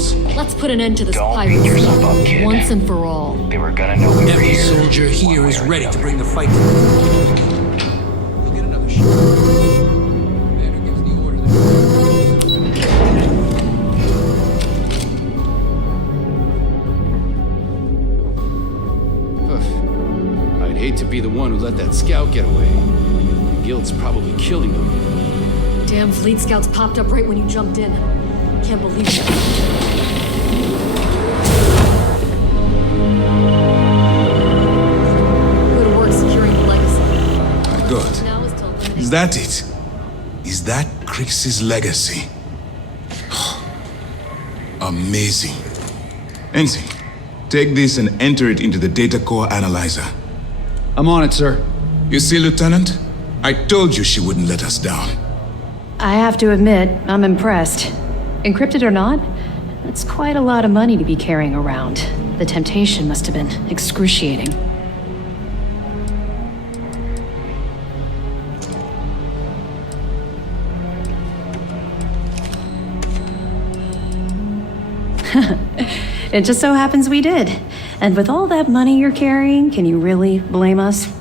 Voss. Let's put an end to this Don't pirate beat yourself up, stuff kid. once and for all. They were gonna know we were Every here. soldier here is ready to bring the fight to You'll get another shot. Commander gives the order I'd hate to be the one who let that scout get away. The guild's probably killing him. Damn fleet scouts popped up right when you jumped in. Can't believe it. Good work securing the legacy. My God. Now is to eliminate. Is that it? Is that Crix's legacy? Amazing. Ensign, take this and enter it into the data core analyzer. I'm on it, sir. You see, Lieutenant? I told you she wouldn't let us down. I have to admit, I'm impressed. Encrypted or not, that's quite a lot of money to be carrying around. The temptation must have been excruciating. It just so happens we did. And with all that money you're carrying, can you really blame us?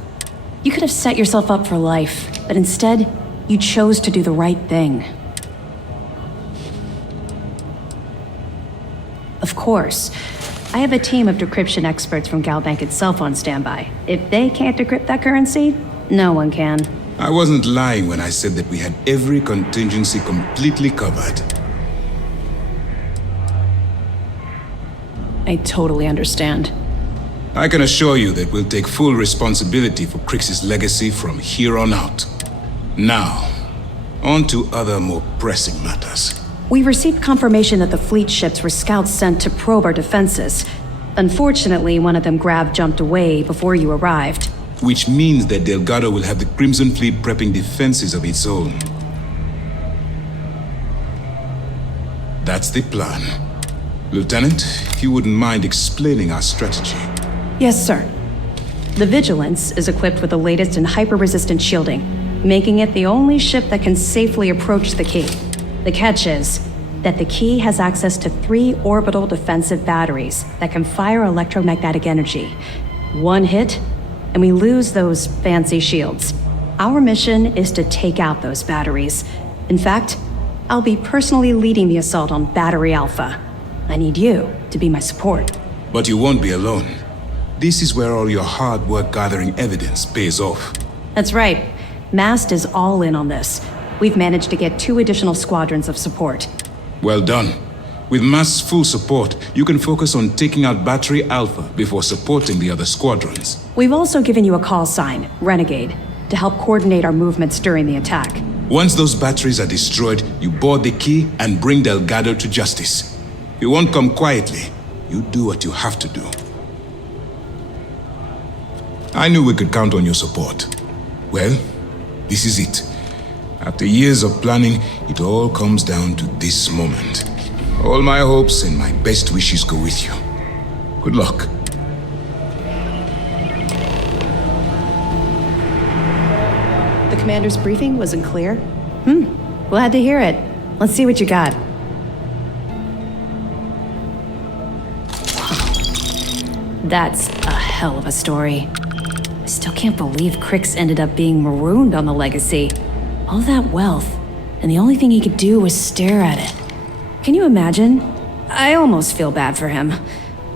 You could have set yourself up for life, but instead, you chose to do the right thing. Of course, I have a team of decryption experts from Galbank itself on standby. If they can't decrypt that currency, no one can. I wasn't lying when I said that we had every contingency completely covered. I totally understand. I can assure you that we'll take full responsibility for Crix's legacy from here on out. Now, on to other more pressing matters. We received confirmation that the fleet ships were scouts sent to probe our defenses. Unfortunately, one of them jumped away before you arrived. Which means that Delgado will have the Crimson Fleet prepping defenses of its own. That's the plan. Lieutenant, if you wouldn't mind explaining our strategy. Yes, sir. The Vigilance is equipped with the latest in hyper-resistant shielding, making it the only ship that can safely approach the key. The catch is that the key has access to 3 orbital defensive batteries that can fire electromagnetic energy. One hit, and we lose those fancy shields. Our mission is to take out those batteries. In fact, I'll be personally leading the assault on Battery Alpha. I need you to be my support. But you won't be alone. This is where all your hard work gathering evidence pays off. That's right. Mast is all in on this. We've managed to get 2 additional squadrons of support. Well done. With Mast's full support, you can focus on taking out Battery Alpha before supporting the other squadrons. We've also given you a call sign, Renegade, to help coordinate our movements during the attack. Once those batteries are destroyed, you board the key and bring Delgado to justice. You won't come quietly. You do what you have to do. I knew we could count on your support. Well, this is it. After years of planning, it all comes down to this moment. All my hopes and my best wishes go with you. Good luck. The commander's briefing wasn't clear? Glad to hear it. Let's see what you got. That's a hell of a story. I still can't believe Crix ended up being marooned on the Legacy. All that wealth, and the only thing he could do was stare at it. Can you imagine? I almost feel bad for him.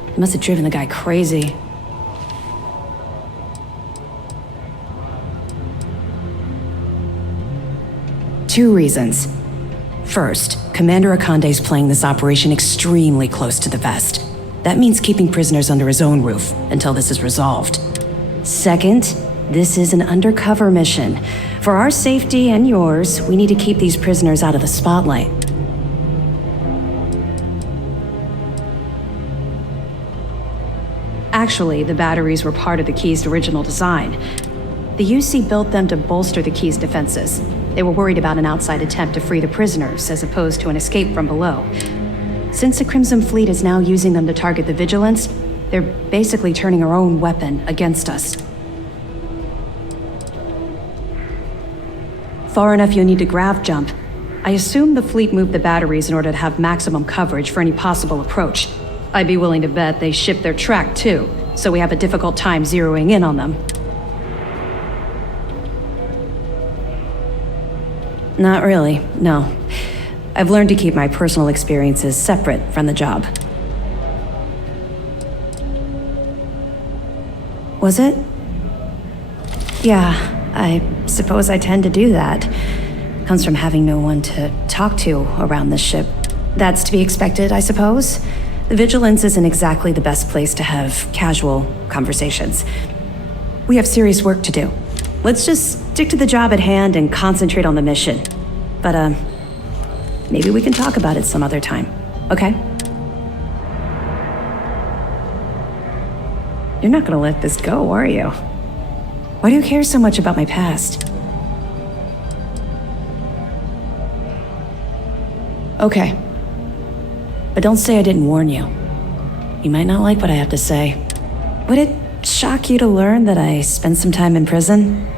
It must have driven the guy crazy. Two reasons. First, Commander Ikande's playing this operation extremely close to the vest. That means keeping prisoners under his own roof until this is resolved. Second, this is an undercover mission. For our safety and yours, we need to keep these prisoners out of the spotlight. Actually, the batteries were part of the key's original design. The UC built them to bolster the key's defenses. They were worried about an outside attempt to free the prisoners, as opposed to an escape from below. Since the Crimson Fleet is now using them to target the Vigilance, they're basically turning our own weapon against us. Far enough you'll need to grav jump. I assume the fleet moved the batteries in order to have maximum coverage for any possible approach. I'd be willing to bet they shipped their track too, so we have a difficult time zeroing in on them. Not really, no. I've learned to keep my personal experiences separate from the job. Was it? Yeah, I suppose I tend to do that. Comes from having no one to talk to around this ship. That's to be expected, I suppose. The Vigilance isn't exactly the best place to have casual conversations. We have serious work to do. Let's just stick to the job at hand and concentrate on the mission. But, maybe we can talk about it some other time, okay? You're not gonna let this go, are you? Why do you care so much about my past? Okay. But don't say I didn't warn you. You might not like what I have to say. Would it shock you to learn that I spent some time in prison?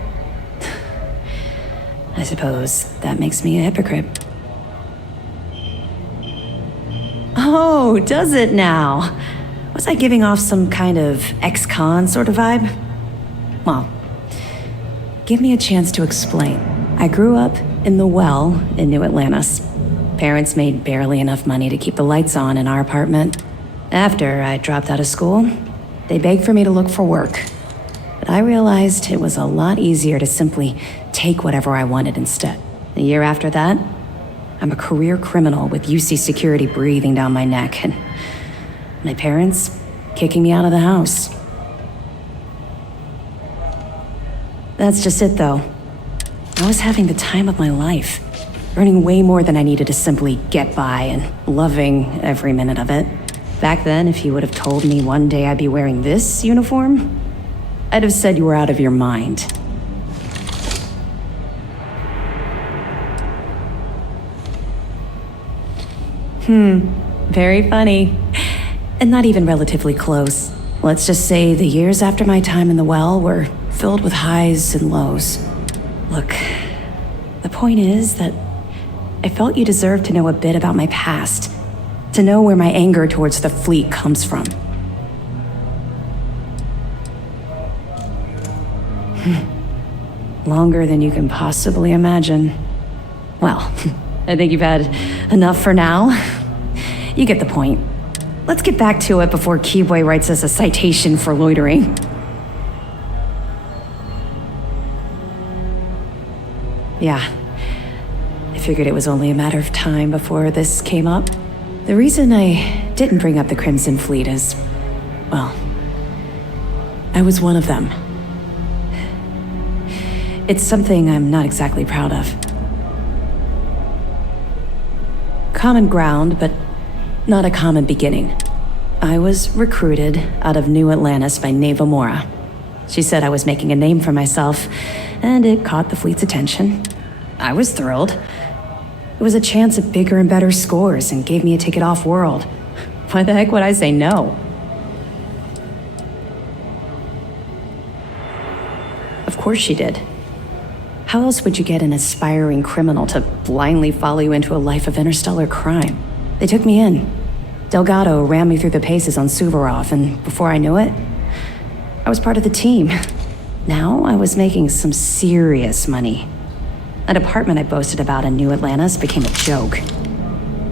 I suppose that makes me a hypocrite. Oh, does it now? Was I giving off some kind of ex-con sort of vibe? Well, give me a chance to explain. I grew up in the Well in New Atlantis. Parents made barely enough money to keep the lights on in our apartment. After I dropped out of school, they begged for me to look for work. But I realized it was a lot easier to simply take whatever I wanted instead. A year after that, I'm a career criminal with UC security breathing down my neck, and my parents kicking me out of the house. That's just it, though. I was having the time of my life, earning way more than I needed to simply get by and loving every minute of it. Back then, if you would have told me one day I'd be wearing this uniform, I'd have said you were out of your mind. Very funny. And not even relatively close. Let's just say the years after my time in the Well were filled with highs and lows. Look, the point is that I felt you deserved to know a bit about my past, to know where my anger towards the fleet comes from. Longer than you can possibly imagine. Well, I think you've had enough for now. You get the point. Let's get back to it before Keyboy writes us a citation for loitering. Yeah. I figured it was only a matter of time before this came up. The reason I didn't bring up the Crimson Fleet is, well, I was one of them. It's something I'm not exactly proud of. Common ground, but not a common beginning. I was recruited out of New Atlantis by Neva Mora. She said I was making a name for myself, and it caught the fleet's attention. I was thrilled. It was a chance at bigger and better scores and gave me a ticket off-world. Why the heck would I say no? Of course she did. How else would you get an aspiring criminal to blindly follow you into a life of interstellar crime? They took me in. Delgado ran me through the paces on Suvorov, and before I knew it, I was part of the team. Now I was making some serious money. That apartment I boasted about in New Atlantis became a joke.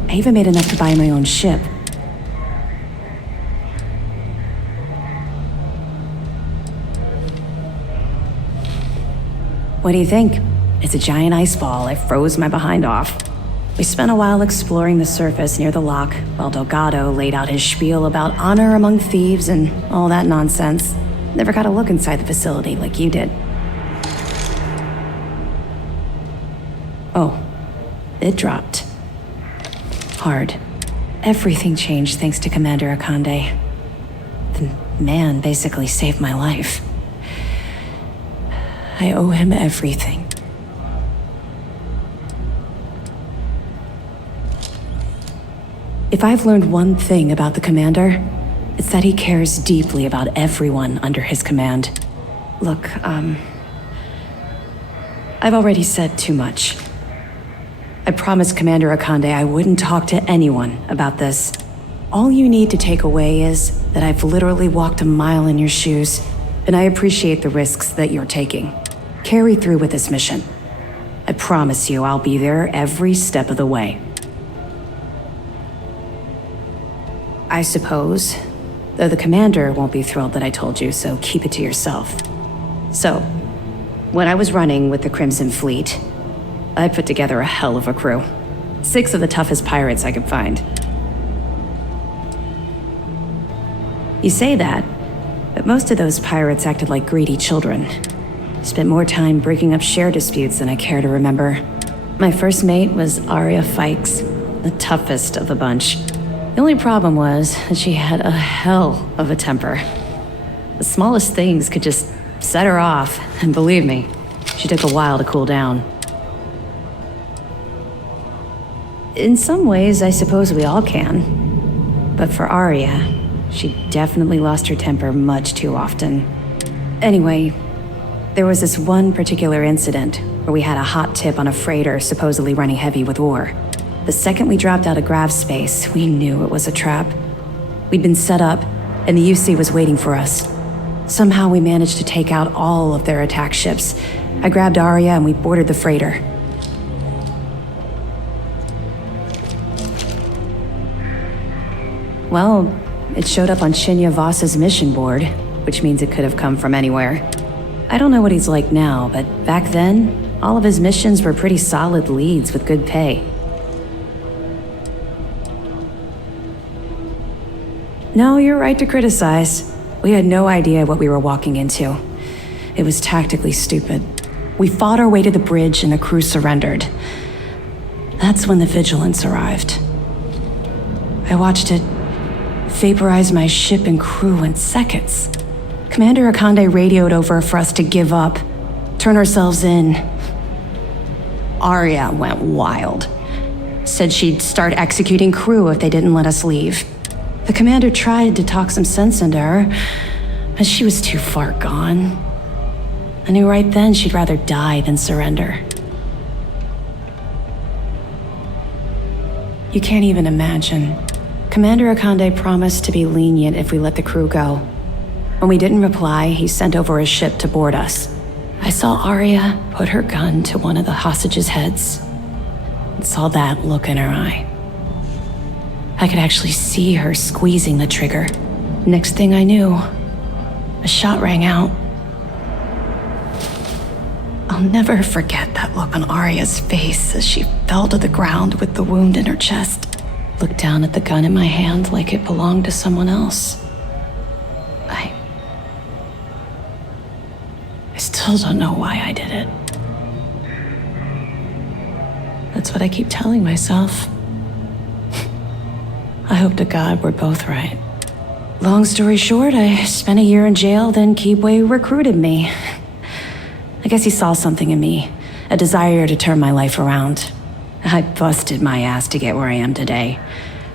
I even made enough to buy my own ship. What do you think? It's a giant ice ball. I froze my behind off. We spent a while exploring the surface near the lock, while Delgado laid out his spiel about honor among thieves and all that nonsense. Never got a look inside the facility like you did. Oh, it dropped. Hard. Everything changed thanks to Commander Ikande. The man basically saved my life. I owe him everything. If I've learned one thing about the Commander, it's that he cares deeply about everyone under his command. Look, I've already said too much. I promised Commander Ikande I wouldn't talk to anyone about this. All you need to take away is that I've literally walked a mile in your shoes, and I appreciate the risks that you're taking. Carry through with this mission. I promise you I'll be there every step of the way. I suppose, though the commander won't be thrilled that I told you, so keep it to yourself. So, when I was running with the Crimson Fleet, I put together a hell of a crew. 6 of the toughest pirates I could find. You say that, but most of those pirates acted like greedy children. Spent more time breaking up share disputes than I care to remember. My first mate was Arya Fikes, the toughest of the bunch. The only problem was that she had a hell of a temper. The smallest things could just set her off, and believe me, she took a while to cool down. In some ways, I suppose we all can. But for Arya, she definitely lost her temper much too often. Anyway, there was this one particular incident where we had a hot tip on a freighter supposedly running heavy with ore. The second we dropped out of grav space, we knew it was a trap. We'd been set up, and the UC was waiting for us. Somehow we managed to take out all of their attack ships. I grabbed Arya and we boarded the freighter. Well, it showed up on Shinya Voss's mission board, which means it could have come from anywhere. I don't know what he's like now, but back then, all of his missions were pretty solid leads with good pay. No, you're right to criticize. We had no idea what we were walking into. It was tactically stupid. We fought our way to the bridge and the crew surrendered. That's when the Vigilance arrived. I watched it vaporize my ship and crew in seconds. Commander Ikande radioed over for us to give up, turn ourselves in. Arya went wild. Said she'd start executing crew if they didn't let us leave. The commander tried to talk some sense into her, but she was too far gone. I knew right then she'd rather die than surrender. You can't even imagine. Commander Ikande promised to be lenient if we let the crew go. When we didn't reply, he sent over a ship to board us. I saw Arya put her gun to one of the hostages' heads and saw that look in her eye. I could actually see her squeezing the trigger. Next thing I knew, a shot rang out. I'll never forget that look on Arya's face as she fell to the ground with the wound in her chest. Looked down at the gun in my hand like it belonged to someone else. I still don't know why I did it. That's what I keep telling myself. I hope to God we're both right. Long story short, I spent a year in jail, then Kibwe recruited me. I guess he saw something in me, a desire to turn my life around. I busted my ass to get where I am today.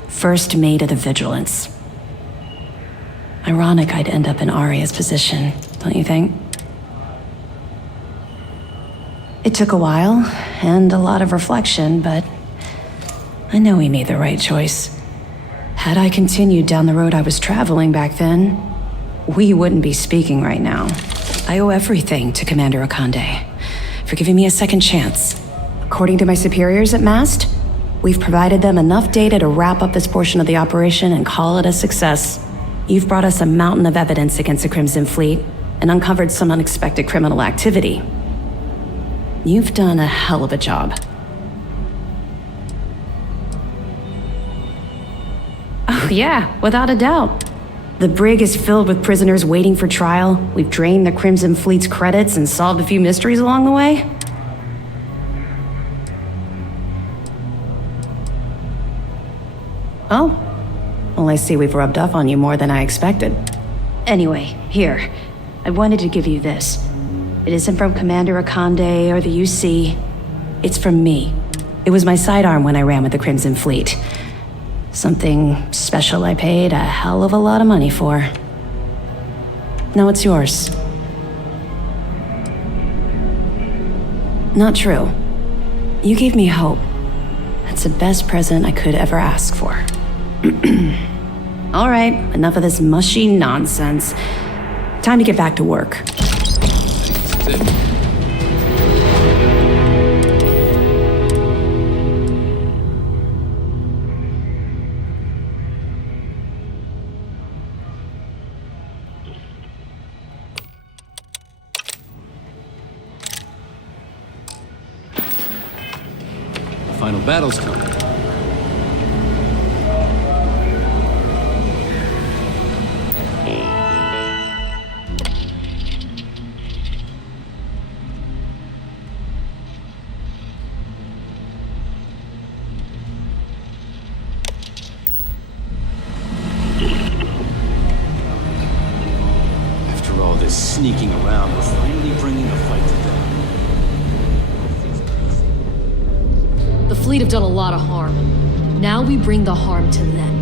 First mate of the Vigilance. Ironic I'd end up in Arya's position, don't you think? It took a while, and a lot of reflection, but I know we made the right choice. Had I continued down the road I was traveling back then, we wouldn't be speaking right now. I owe everything to Commander Ikande for giving me a second chance. According to my superiors at Mast, we've provided them enough data to wrap up this portion of the operation and call it a success. You've brought us a mountain of evidence against the Crimson Fleet and uncovered some unexpected criminal activity. You've done a hell of a job. Oh yeah, without a doubt. The Brig is filled with prisoners waiting for trial. We've drained the Crimson Fleet's credits and solved a few mysteries along the way. Oh, well, I see we've rubbed off on you more than I expected. Anyway, here. I wanted to give you this. It isn't from Commander Ikande or the UC. It's from me. It was my sidearm when I ran with the Crimson Fleet. Something special I paid a hell of a lot of money for. Now it's yours. Not true. You gave me hope. That's the best present I could ever ask for. All right, enough of this mushy nonsense. Time to get back to work. Final battle's coming. After all this sneaking around, we're finally bringing the fight to them. The fleet have done a lot of harm. Now we bring the harm to them.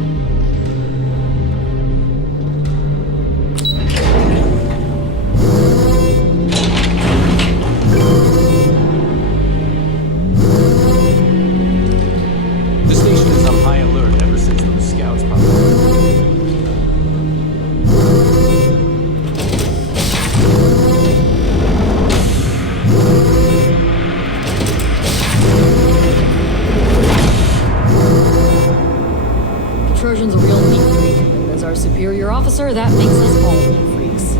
The station is on high alert ever since those scouts popped up. Trojan's a real neat freak, and as our superior officer, that makes us all neat freaks.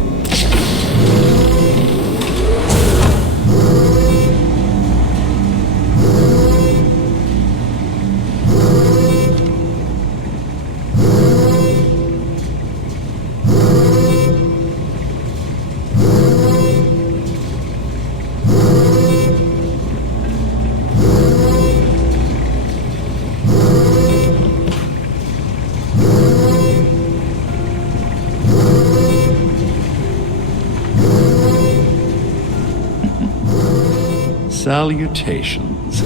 Salutations.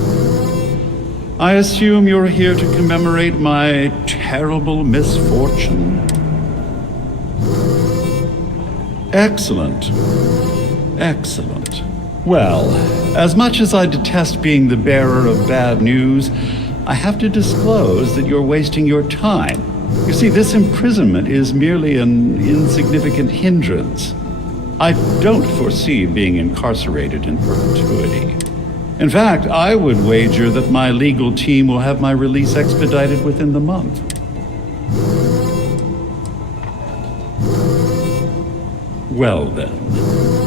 I assume you're here to commemorate my terrible misfortune. Excellent. Excellent. Well, as much as I detest being the bearer of bad news, I have to disclose that you're wasting your time. You see, this imprisonment is merely an insignificant hindrance. I don't foresee being incarcerated in perpetuity. In fact, I would wager that my legal team will have my release expedited within the month. Well then,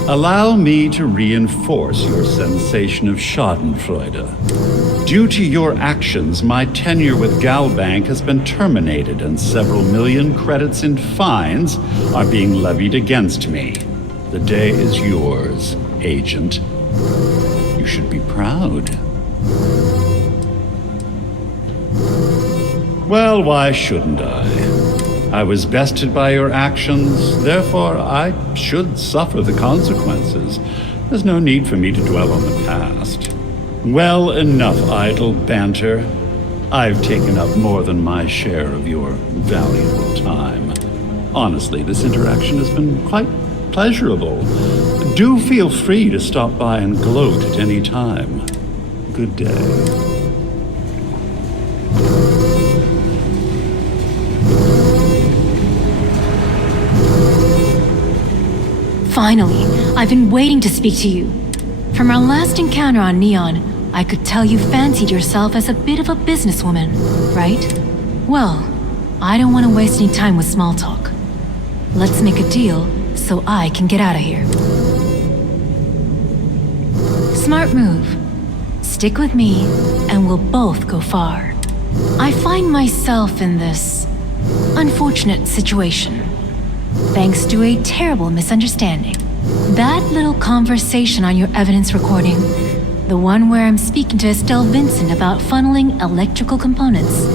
allow me to reinforce your sensation of schadenfreude. Due to your actions, my tenure with Galbank has been terminated and several million credits in fines are being levied against me. The day is yours, Agent. You should be proud. Well, why shouldn't I? I was bested by your actions, therefore I should suffer the consequences. There's no need for me to dwell on the past. Well, enough idle banter. I've taken up more than my share of your valuable time. Honestly, this interaction has been quite pleasurable. Do feel free to stop by and gloat at any time. Good day. Finally, I've been waiting to speak to you. From our last encounter on Neon, I could tell you fancied yourself as a bit of a businesswoman, right? Well, I don't want to waste any time with small talk. Let's make a deal so I can get out of here. Smart move. Stick with me, and we'll both go far. I find myself in this unfortunate situation, thanks to a terrible misunderstanding. That little conversation on your evidence recording, the one where I'm speaking to Estelle Vincent about funneling electrical components,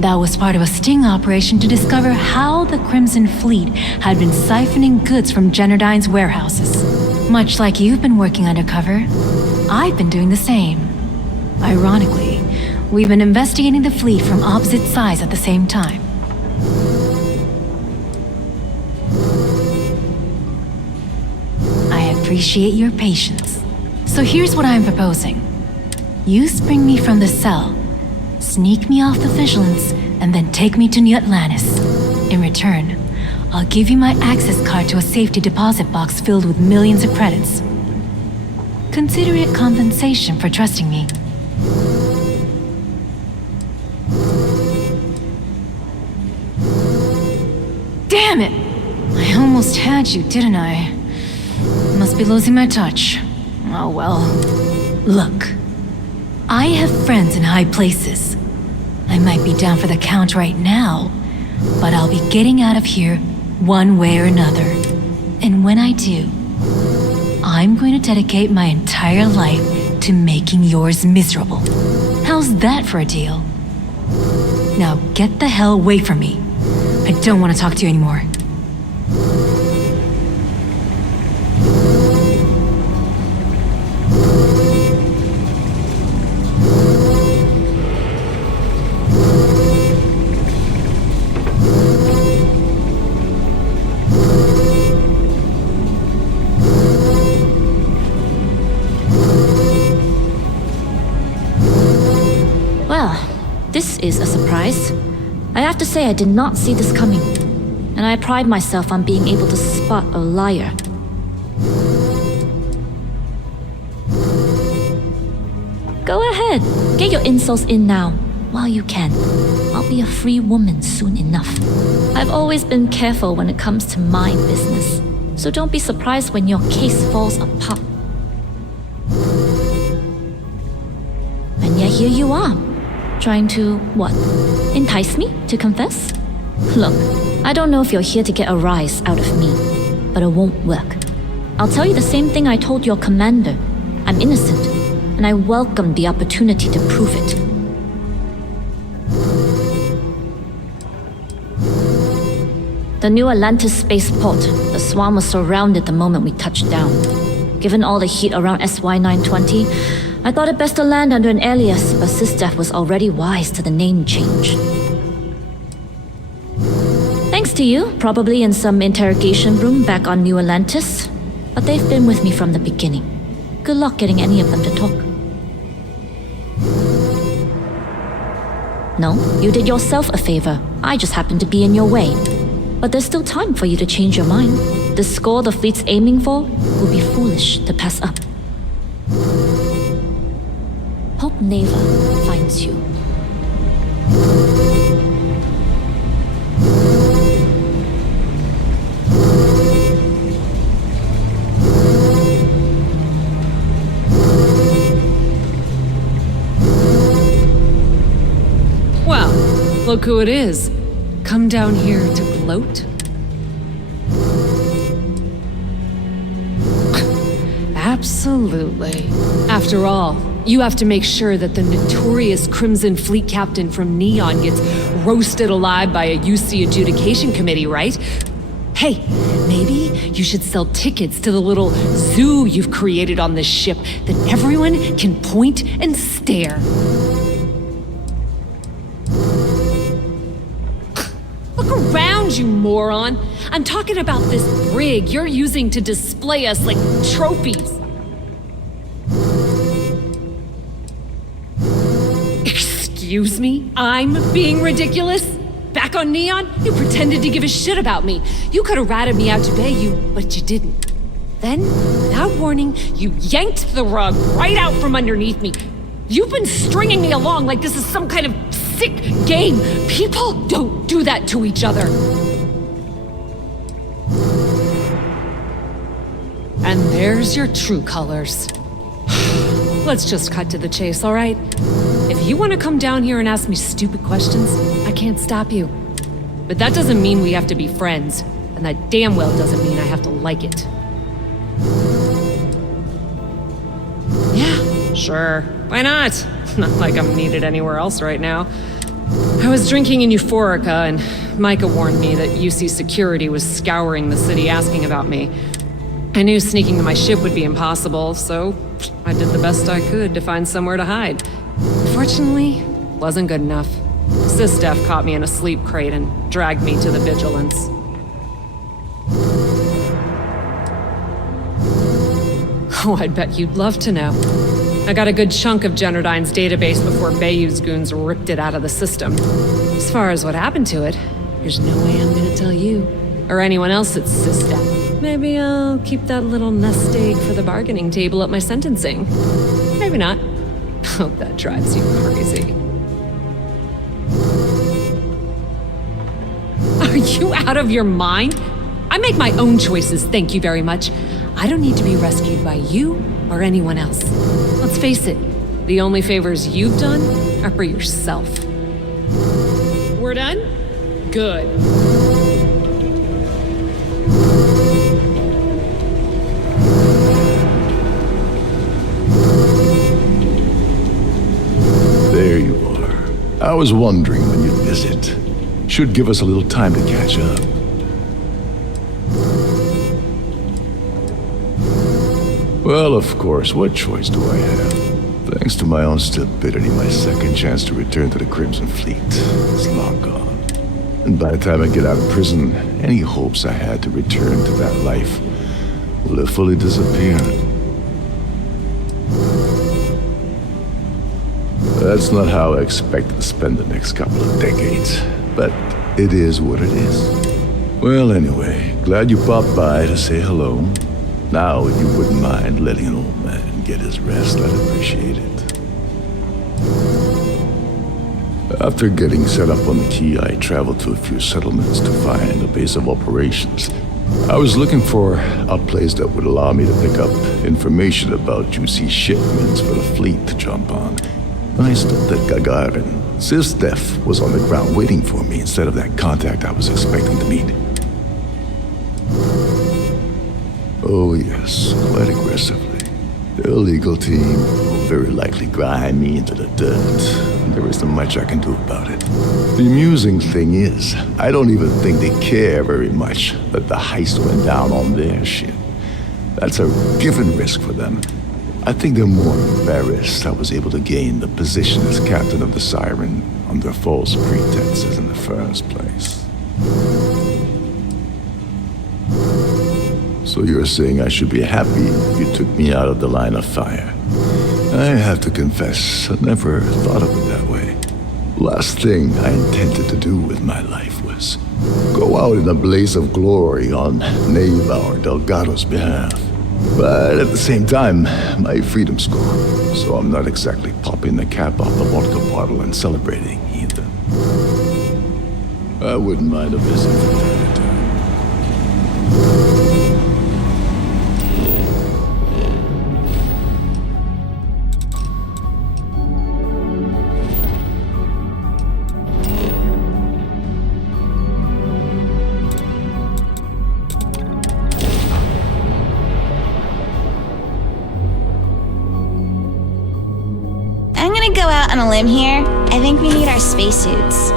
that was part of a sting operation to discover how the Crimson Fleet had been siphoning goods from Generdyne's warehouses. Much like you've been working undercover, I've been doing the same. Ironically, we've been investigating the fleet from opposite sides at the same time. I appreciate your patience. So here's what I'm proposing. You spring me from the cell, Sneak me off the Vigilance, and then take me to New Atlantis. In return, I'll give you my access card to a safety deposit box filled with millions of credits. Consider it compensation for trusting me. Damn it! I almost had you, didn't I? Must be losing my touch. Oh well. Look, I have friends in high places. I might be down for the count right now, but I'll be getting out of here one way or another. And when I do, I'm going to dedicate my entire life to making yours miserable. How's that for a deal? Now get the hell away from me. I don't want to talk to you anymore. This is a surprise. I have to say I did not see this coming, and I pride myself on being able to spot a liar. Go ahead, get your insults in now, while you can. I'll be a free woman soon enough. I've always been careful when it comes to my business, so don't be surprised when your case falls apart. And yet here you are. Trying to, what? Entice me to confess? Look, I don't know if you're here to get a rise out of me, but it won't work. I'll tell you the same thing I told your commander. I'm innocent, and I welcome the opportunity to prove it. The New Atlantis spaceport. The Swarm was surrounded the moment we touched down. Given all the heat around SY-920, I thought it best to land under an alias, but SysDef was already wise to the name change. Thanks to you, probably in some interrogation room back on New Atlantis. But they've been with me from the beginning. Good luck getting any of them to talk. No, you did yourself a favor. I just happened to be in your way. But there's still time for you to change your mind. The score the fleet's aiming for will be foolish to pass up. Hope Neva finds you. Well, look who it is. Come down here to gloat? Absolutely. After all, you have to make sure that the notorious Crimson Fleet captain from Neon gets roasted alive by a UC adjudication committee, right? Hey, maybe you should sell tickets to the little zoo you've created on this ship that everyone can point and stare. Look around, you moron! I'm talking about this brig you're using to display us like trophies. Excuse me? I'm being ridiculous? Back on Neon, you pretended to give a shit about me. You could have ratted me out today, but you didn't. Then, without warning, you yanked the rug right out from underneath me. You've been stringing me along like this is some kind of sick game. People don't do that to each other. And there's your true colors. Let's just cut to the chase, all right? If you want to come down here and ask me stupid questions, I can't stop you. But that doesn't mean we have to be friends, and that damn well doesn't mean I have to like it. Yeah, sure. Why not? Not like I'm needed anywhere else right now. I was drinking in Euphorica, and Micah warned me that UC security was scouring the city asking about me. I knew sneaking to my ship would be impossible, so I did the best I could to find somewhere to hide. Fortunately, wasn't good enough. SysDef caught me in a sleep crate and dragged me to the Vigilance. Oh, I'd bet you'd love to know. I got a good chunk of Generdyne's database before Bayou's goons ripped it out of the system. As far as what happened to it, there's no way I'm gonna tell you. Or anyone else at System. Maybe I'll keep that little nest egg for the bargaining table at my sentencing. Maybe not. Hope that drives you crazy. Are you out of your mind? I make my own choices, thank you very much. I don't need to be rescued by you or anyone else. Let's face it, the only favors you've done are for yourself. We're done? Good. There you are. I was wondering when you'd visit. Should give us a little time to catch up. Well, of course, what choice do I have? Thanks to my own stupidity, my second chance to return to the Crimson Fleet is long gone. And by the time I get out of prison, any hopes I had to return to that life will have fully disappeared. That's not how I expected to spend the next couple of decades, but it is what it is. Well, anyway, glad you popped by to say hello. Now, if you wouldn't mind letting an old man get his rest, I'd appreciate it. After getting set up on the key, I traveled to a few settlements to find a base of operations. I was looking for a place that would allow me to pick up information about juicy shipments for the fleet to jump on. When I stopped at Gagarin, Sistef was on the ground waiting for me instead of that contact I was expecting to meet. Oh yes, quite aggressively. The illegal team will very likely grind me into the dirt. There isn't much I can do about it. The amusing thing is, I don't even think they care very much that the heist went down on their ship. That's a given risk for them. I think they're more embarrassed I was able to gain the position as captain of the Siren under false pretenses in the first place. So you're saying I should be happy you took me out of the line of fire? I have to confess, I never thought of it that way. Last thing I intended to do with my life was go out in a blaze of glory on Neva or Delgado's behalf. But at the same time, my freedom's gone, so I'm not exactly popping the cap off the vodka bottle and celebrating either. I wouldn't mind a visit from time to time. Go out on a limb here. I think we need our spacesuits.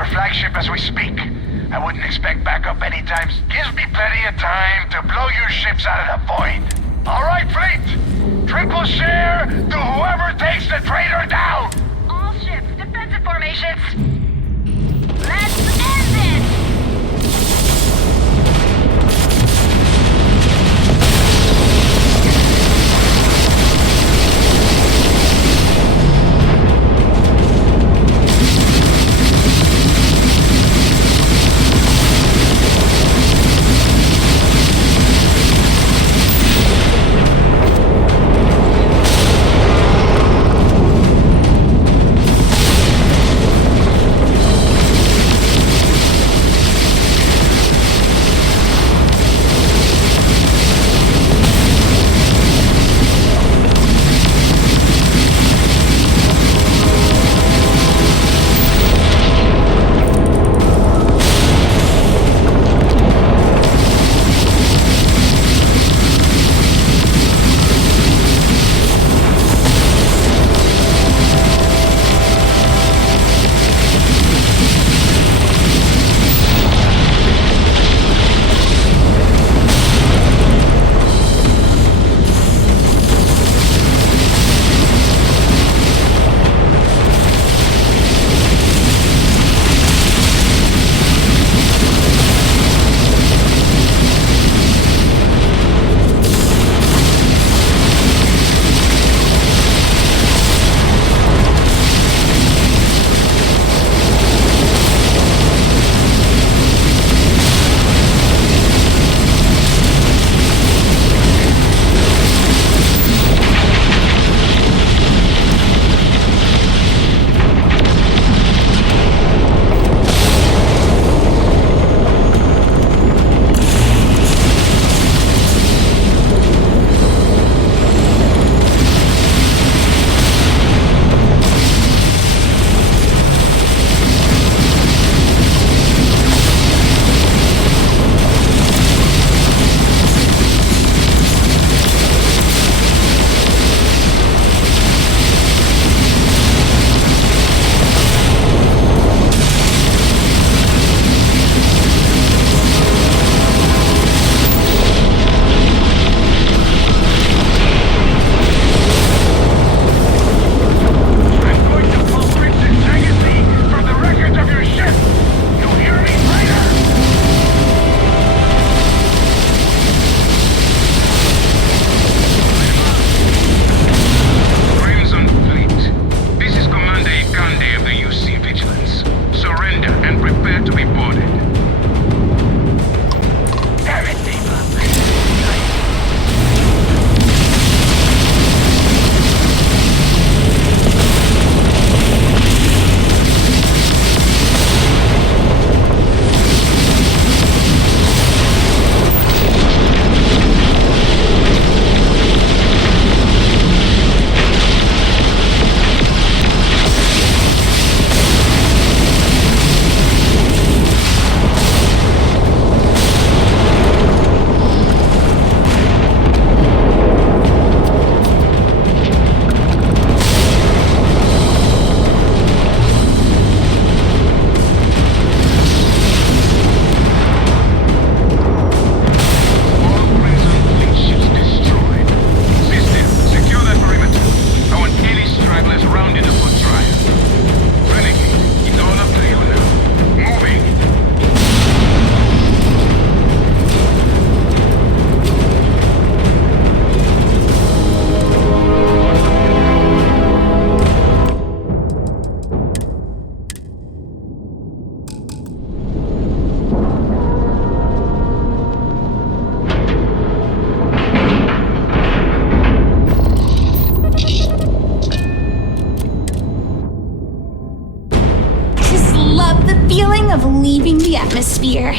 your flagship as we speak. I wouldn't expect backup anytime. Gives me plenty of time to blow your ships out of the void. All right, fleet! Triple share to whoever takes the traitor down! All ships, defensive formations. Let's end this! of leaving the atmosphere.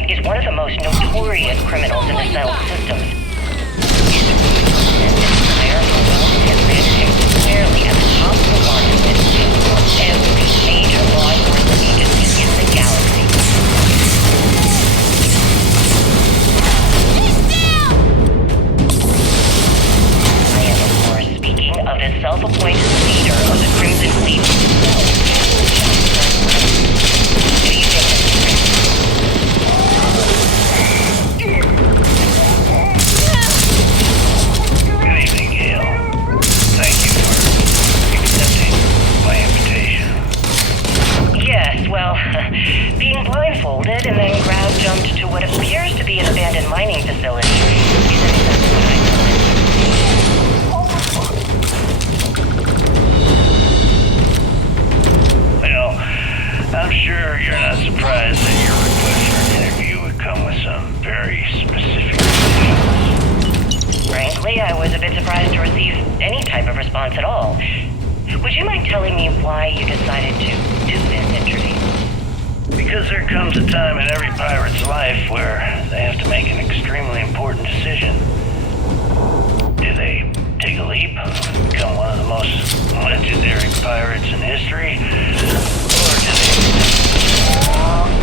right, is one of the most notorious criminals in the settled systems. And this desire for wealth has landed him squarely at the top of the wanted list of every major law enforcement agency in the galaxy. I am, of course, speaking of the self-appointed leader of the Crimson Fleet himself. Do you think that's Good evening, Gale. Thank you for accepting my invitation. Yes, well, being blindfolded and then grab-jumped to what appears to be an abandoned mining facility isn't exactly what I thought. Well, I'm sure you're not surprised that your request for an interview would come with some very specific conditions. Frankly, I was a bit surprised to receive any type of response at all. Would you mind telling me why you decided to do this interview? Because there comes a time in every pirate's life where they have to make an extremely important decision. Do they take a leap, become one of the most legendary pirates in history, or do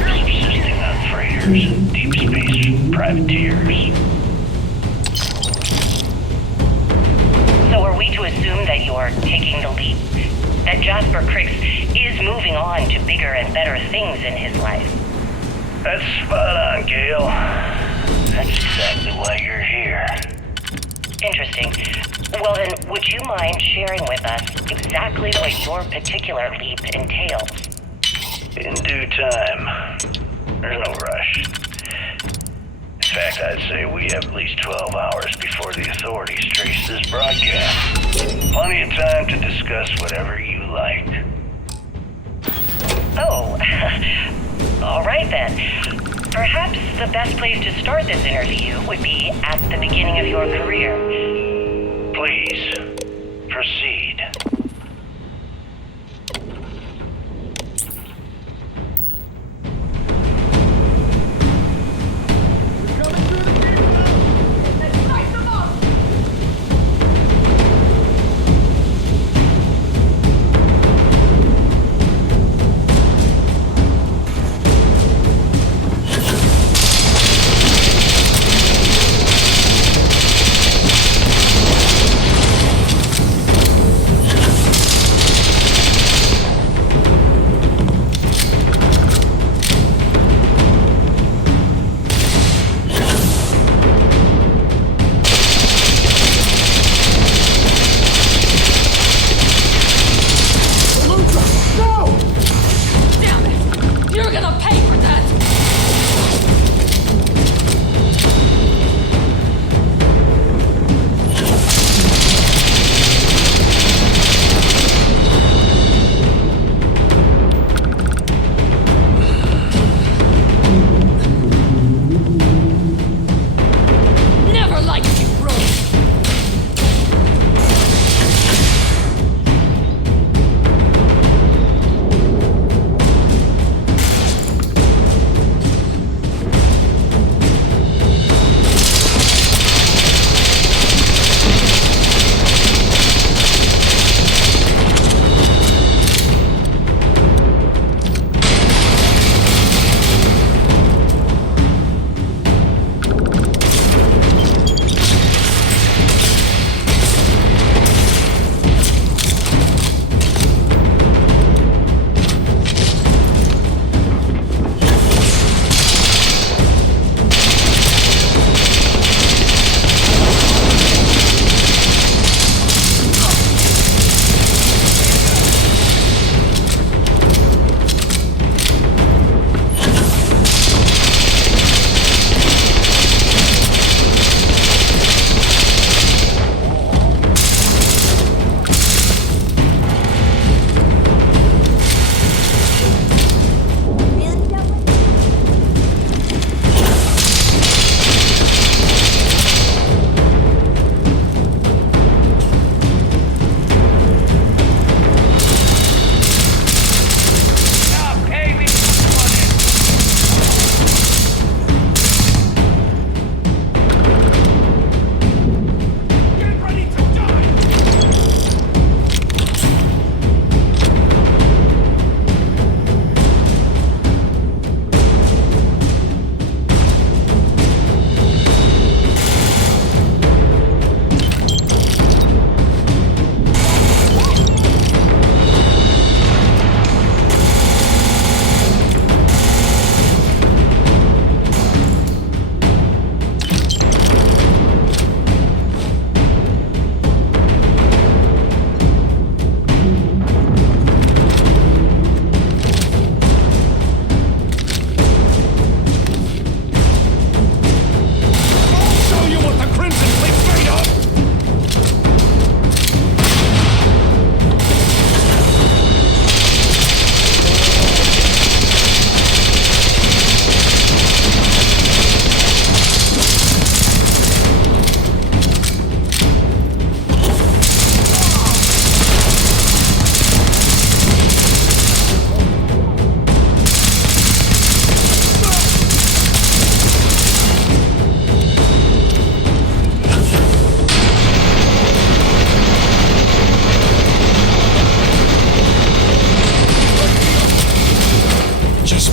they subsisting on freighters and deep space privateers? So are we to assume that you're taking the leap? That Jasper Crix is moving on to bigger and better things in his life? That's spot on, Gale. That's exactly why you're here. Interesting. Well then, would you mind sharing with us exactly what your particular leap entails? In due time. There's no rush. In fact, I'd say we have at least 12 hours before the authorities trace this broadcast. Plenty of time to discuss whatever you like. Oh, all right then. Perhaps the best place to start this interview would be at the beginning of your career. Please, proceed.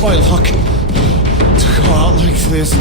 my luck to go out like this.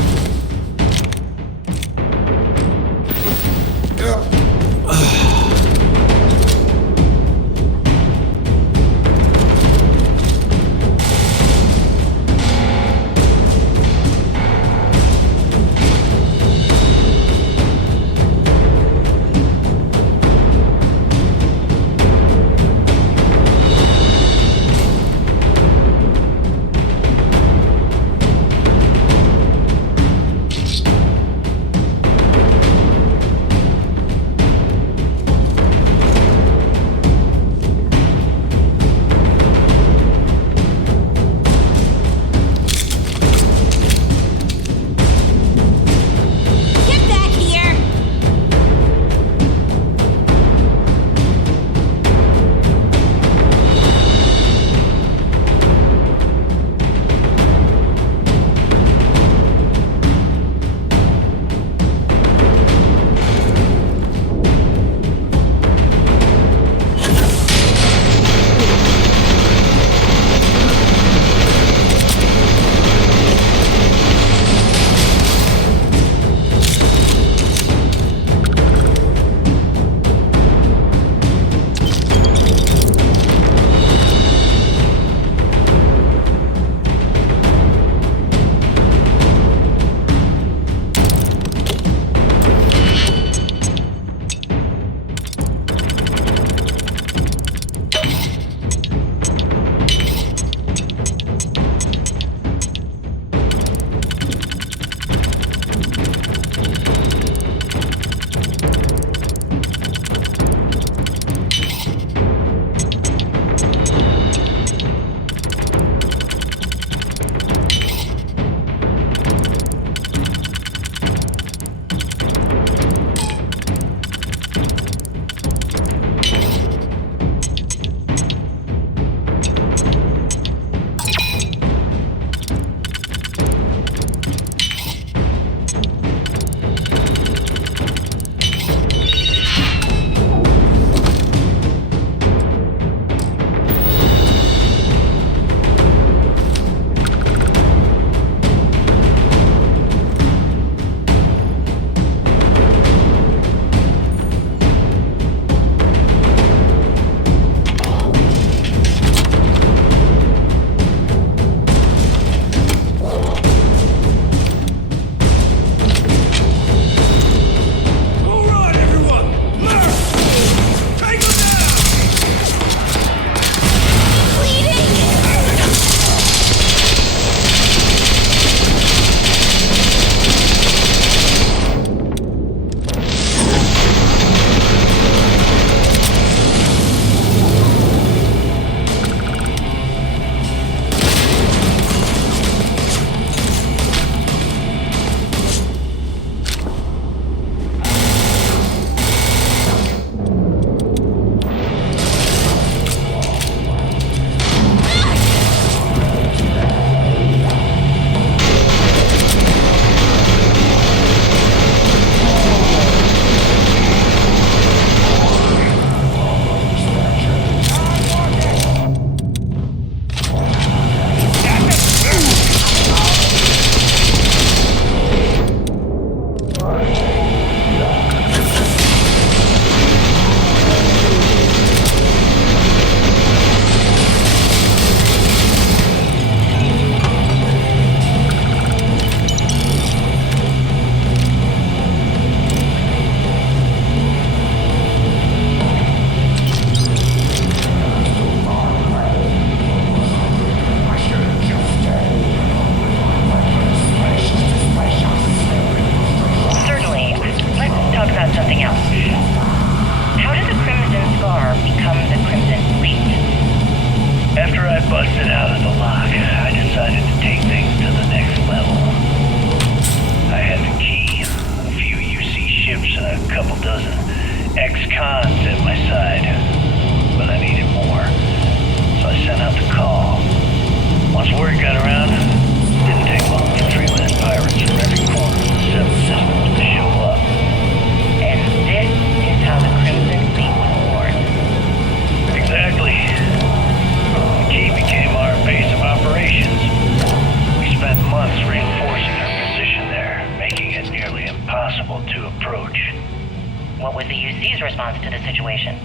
What was the UC's response to the situation?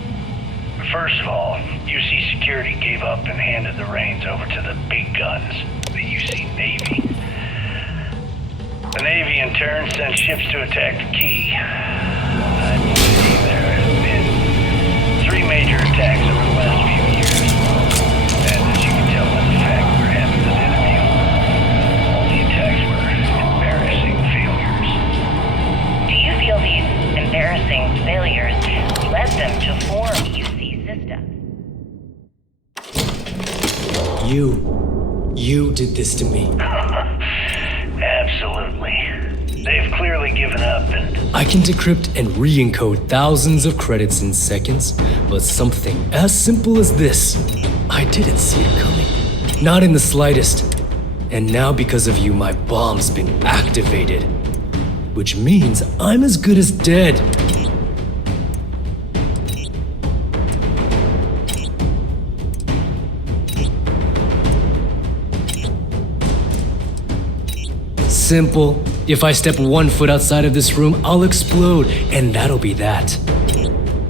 First of all, UC security gave up and handed the reins over to the big guns, the UC Navy. The Navy in turn sent ships to attack the Key. I believe there have been 3 major attacks over the last few years. And as you can tell by the fact we're having this interview, all the attacks were embarrassing failures. Do you feel these embarrassing failures led them to form UC systems? You did this to me. Absolutely. They've clearly given up and... I can decrypt and re-encode thousands of credits in seconds, but something as simple as this, I didn't see it coming. Not in the slightest. And now because of you, my bomb's been activated. Which means I'm as good as dead. Simple. If I step 1 foot outside of this room, I'll explode, and that'll be that.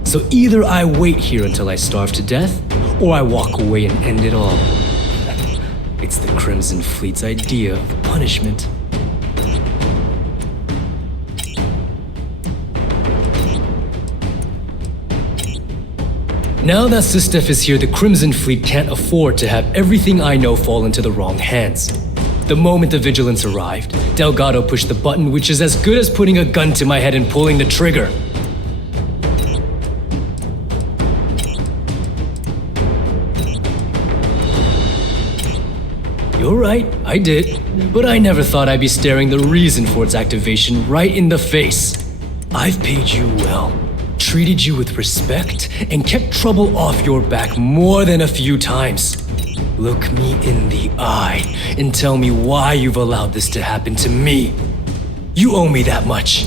So either I wait here until I starve to death, or I walk away and end it all. It's the Crimson Fleet's idea of punishment. Now that Sistef is here, the Crimson Fleet can't afford to have everything I know fall into the wrong hands. The moment the Vigilance arrived, Delgado pushed the button, which is as good as putting a gun to my head and pulling the trigger. You're right, I did. But I never thought I'd be staring the reason for its activation right in the face. I've paid you well, treated you with respect, and kept trouble off your back more than a few times. Look me in the eye and tell me why you've allowed this to happen to me. You owe me that much.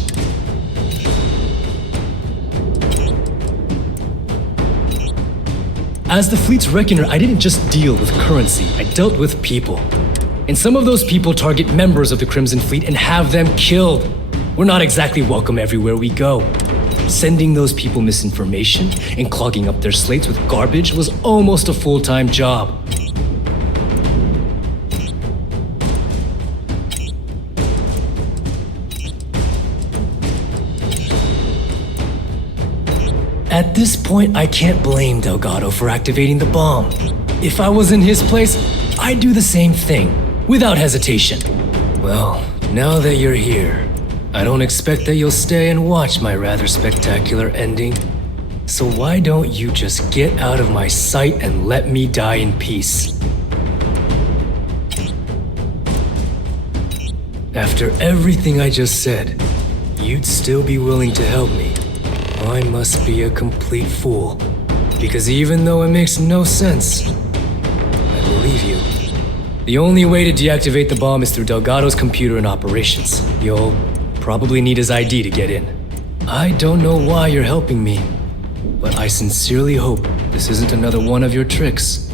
As the fleet's reckoner, I didn't just deal with currency, I dealt with people. And some of those people target members of the Crimson Fleet and have them killed. We're not exactly welcome everywhere we go. Sending those people misinformation and clogging up their slates with garbage was almost a full-time job. At this point, I can't blame Delgado for activating the bomb. If I was in his place, I'd do the same thing, without hesitation. Well, now that you're here, I don't expect that you'll stay and watch my rather spectacular ending. So why don't you just get out of my sight and let me die in peace? After everything I just said, you'd still be willing to help me. I must be a complete fool. Because even though it makes no sense, I believe you. The only way to deactivate the bomb is through Delgado's computer and operations. You'll probably need his ID to get in. I don't know why you're helping me, but I sincerely hope this isn't another one of your tricks.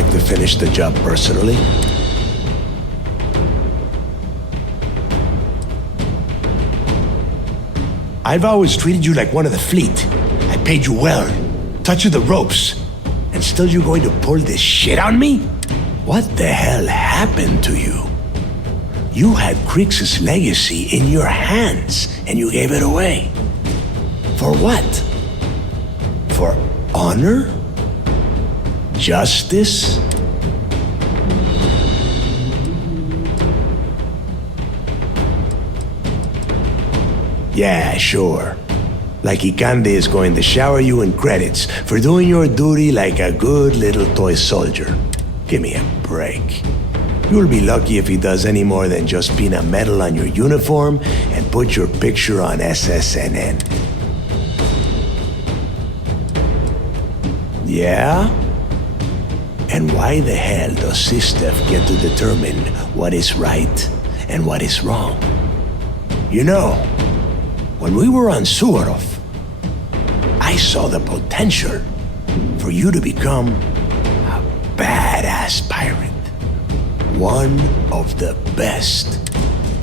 back to finish the job personally? I've always treated you like one of the fleet. I paid you well, taught you the ropes, and still you're going to pull this shit on me? What the hell happened to you? You had Krix's legacy in your hands, and you gave it away. For what? For honor? Justice? Yeah, sure. Like Ikande is going to shower you in credits for doing your duty like a good little toy soldier. Give me a break. You'll be lucky if he does any more than just pin a medal on your uniform and put your picture on SSNN. Yeah? And why the hell does Sistef get to determine what is right and what is wrong? You know, when we were on Suvorov, I saw the potential for you to become a badass pirate. One of the best.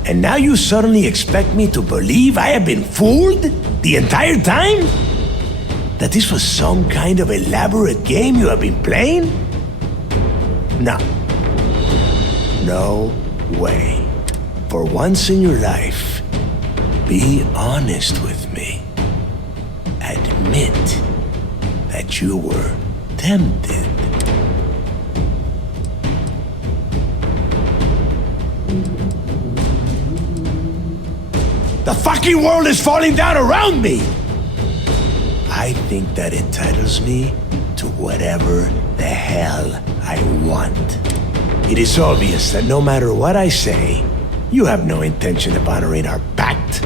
And now you suddenly expect me to believe I have been fooled the entire time? That this was some kind of elaborate game you have been playing? No. No way. For once in your life, be honest with me. Admit that you were tempted. The fucking world is falling down around me! I think that entitles me to whatever the hell I want. It is obvious that no matter what I say, you have no intention of honoring our pact.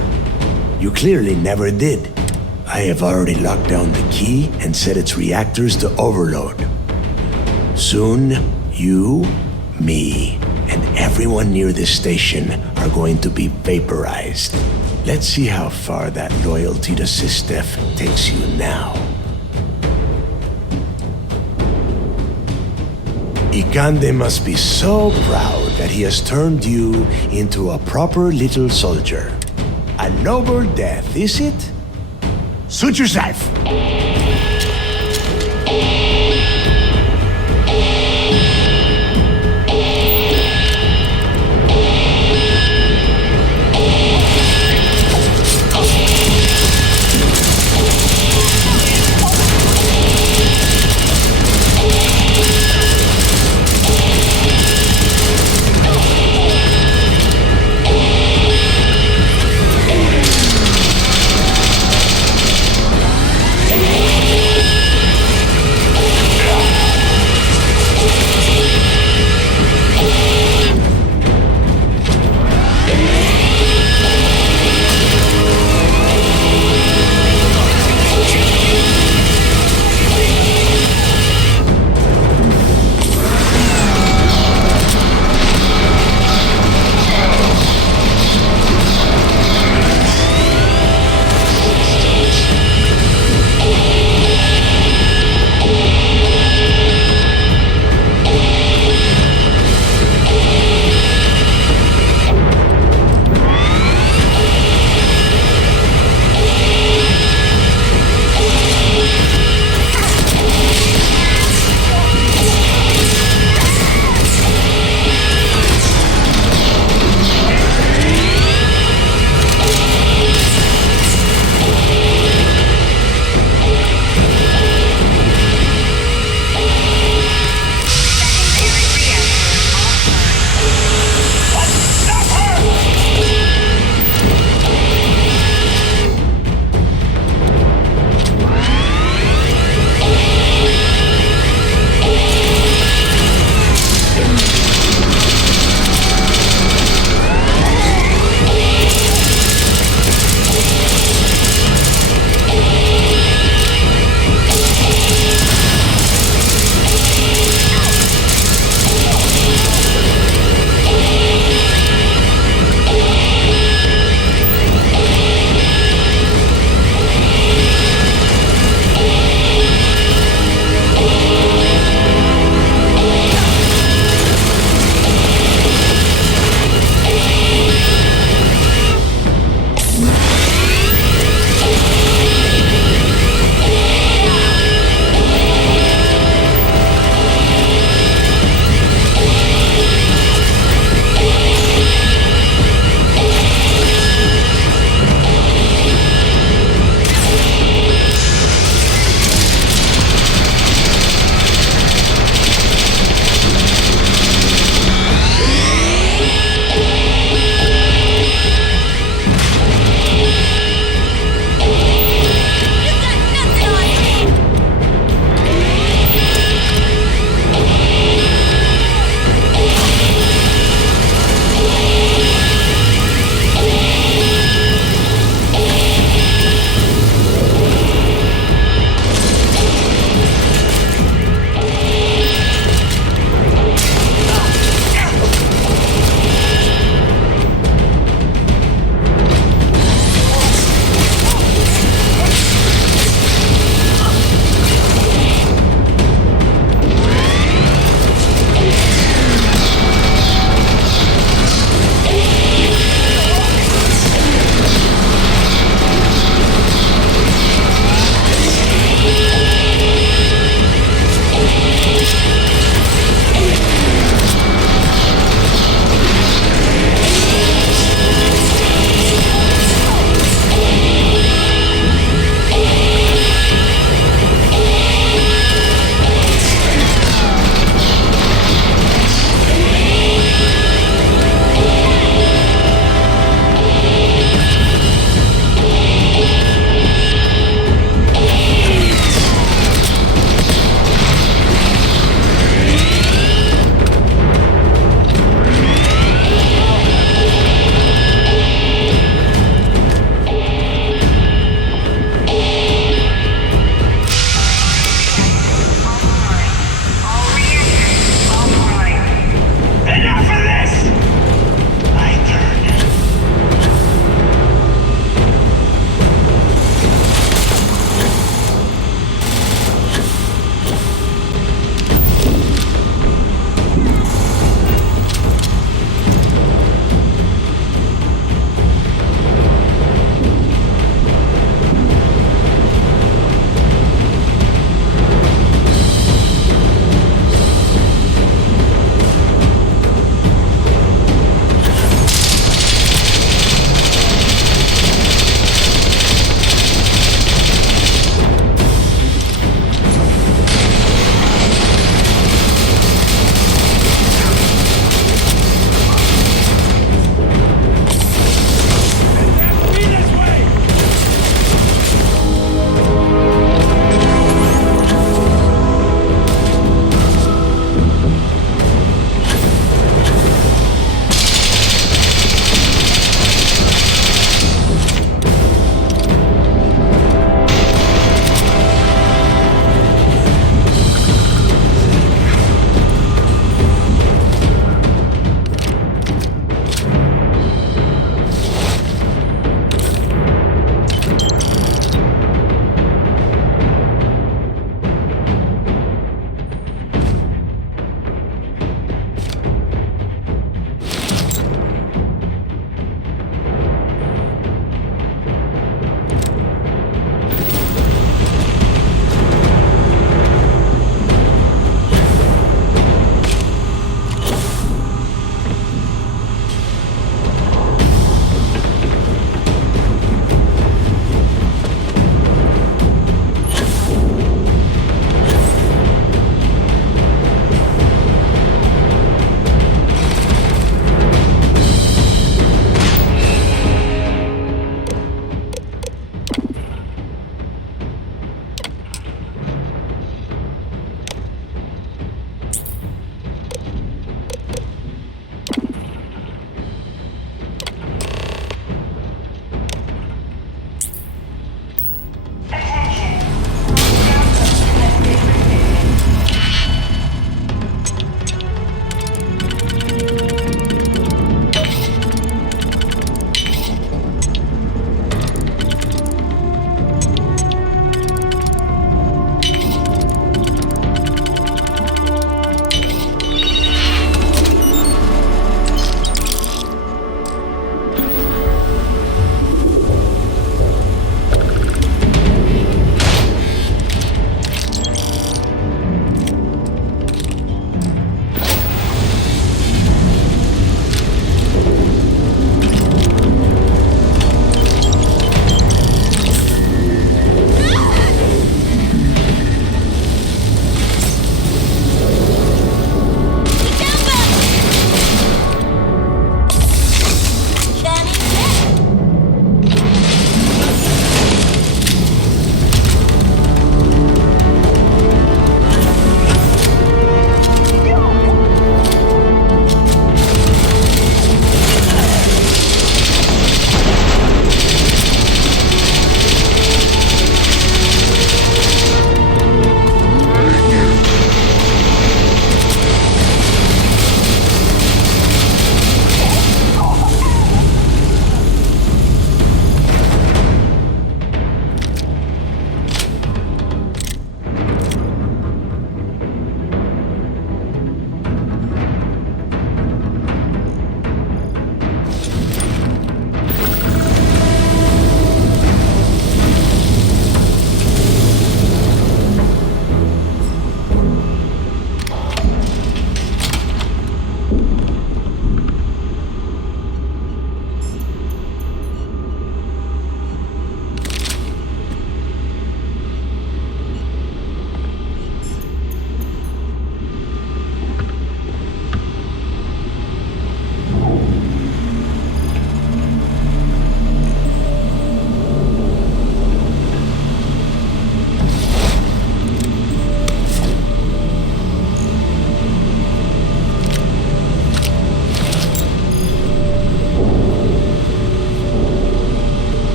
You clearly never did. I have already locked down the key and set its reactors to overload. Soon, you, me, and everyone near this station are going to be vaporized. Let's see how far that loyalty to Sistef takes you now. Ikande must be so proud that he has turned you into a proper little soldier. A noble death, is it? Suit yourself!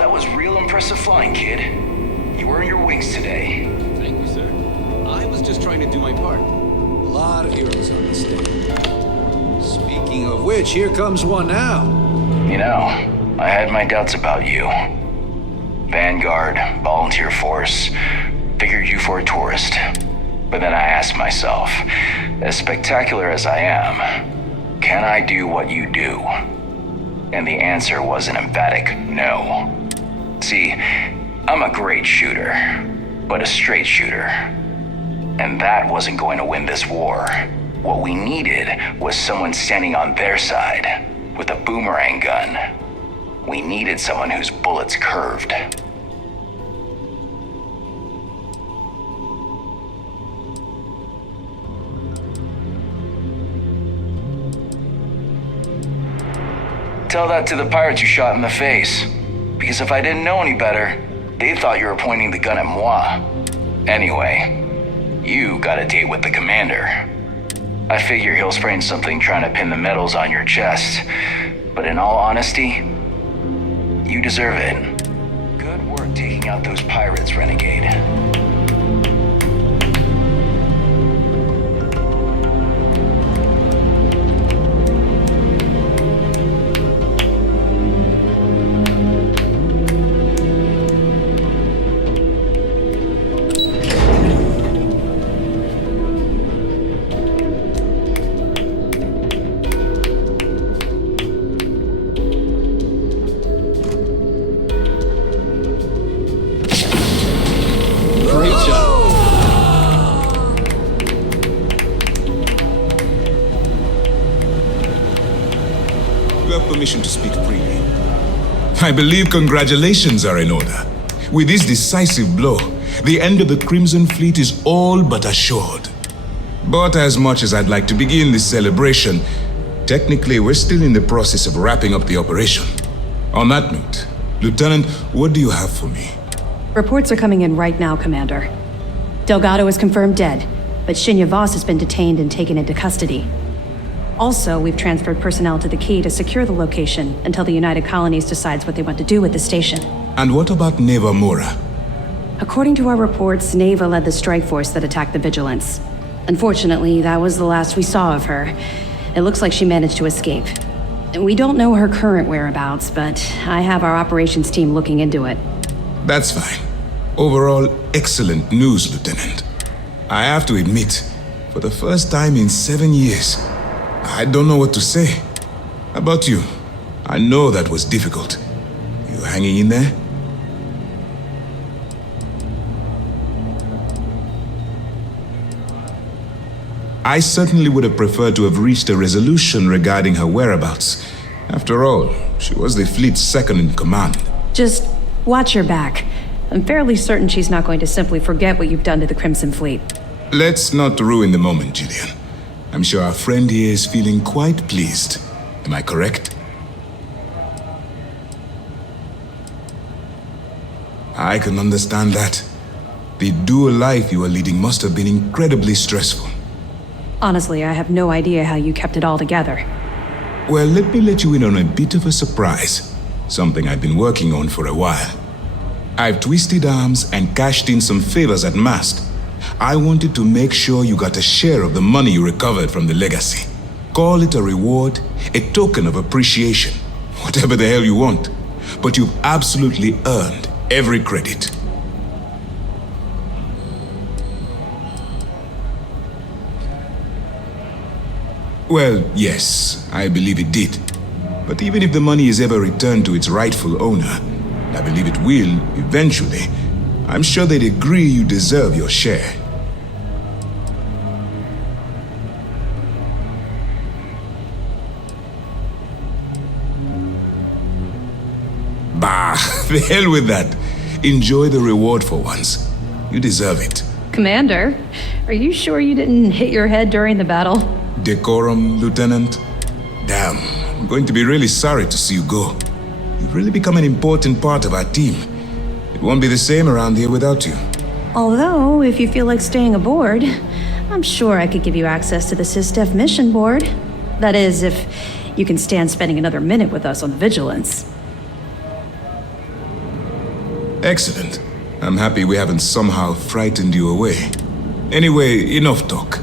That was real impressive flying, kid. You earned your wings today. Thank you, sir. I was just trying to do my part. A lot of heroes on the stage. Speaking of which, here comes one now. You know, I had my doubts about you. Vanguard, volunteer force, figured you for a tourist. But then I asked myself, as spectacular as I am, can I do what you do? And the answer was an emphatic no. See, I'm a great shooter, but a straight shooter. And that wasn't going to win this war. What we needed was someone standing on their side, with a boomerang gun. We needed someone whose bullets curved. Tell that to the pirates you shot in the face. Because if I didn't know any better, they thought you were pointing the gun at moi. Anyway, you got a date with the commander. I figure he'll sprain something trying to pin the medals on your chest. But in all honesty, you deserve it. Good work taking out those pirates, renegade. Permission to speak freely. I believe congratulations are in order. With this decisive blow, the end of the Crimson Fleet is all but assured. But as much as I'd like to begin this celebration, technically we're still in the process of wrapping up the operation. On that note, Lieutenant, what do you have for me? Reports are coming in right now, Commander. Delgado is confirmed dead, but Shinya Voss has been detained and taken into custody. Also, we've transferred personnel to the Key to secure the location until the United Colonies decides what they want to do with the station. And what about Neva Mora? According to our reports, Neva led the strike force that attacked the Vigilance. Unfortunately, that was the last we saw of her. It looks like she managed to escape. We don't know her current whereabouts, but I have our operations team looking into it. That's fine. Overall, excellent news, Lieutenant. I have to admit, for the first time in 7 years, I don't know what to say. How about you? I know that was difficult. You hanging in there? I certainly would have preferred to have reached a resolution regarding her whereabouts. After all, she was the fleet's second in command. Just watch your back. I'm fairly certain she's not going to simply forget what you've done to the Crimson Fleet. Let's not ruin the moment, Jillian. I'm sure our friend here is feeling quite pleased. Am I correct? I can understand that. The dual life you were leading must have been incredibly stressful. Honestly, I have no idea how you kept it all together. Well, let me let you in on a bit of a surprise. Something I've been working on for a while. I've twisted arms and cashed in some favors at Mast. I wanted to make sure you got a share of the money you recovered from the legacy. Call it a reward, a token of appreciation, whatever the hell you want. But you've absolutely earned every credit. Well, yes, I believe it did. But even if the money is ever returned to its rightful owner, I believe it will, eventually, I'm sure they'd agree you deserve your share. Bah, the hell with that. Enjoy the reward for once. You deserve it. Commander, are you sure you didn't hit your head during the battle? Decorum, Lieutenant. Damn, I'm going to be really sorry to see you go. You've really become an important part of our team. It won't be the same around here without you. Although, if you feel like staying aboard, I'm sure I could give you access to the SysDef mission board. That is, if you can stand spending another minute with us on the Vigilance. Excellent. I'm happy we haven't somehow frightened you away. Anyway, enough talk.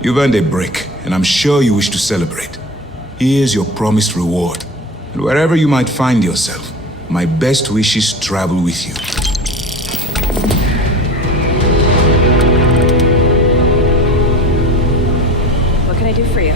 You've earned a brick, and I'm sure you wish to celebrate. Here's your promised reward. And wherever you might find yourself, my best wishes travel with you. What can I do for you?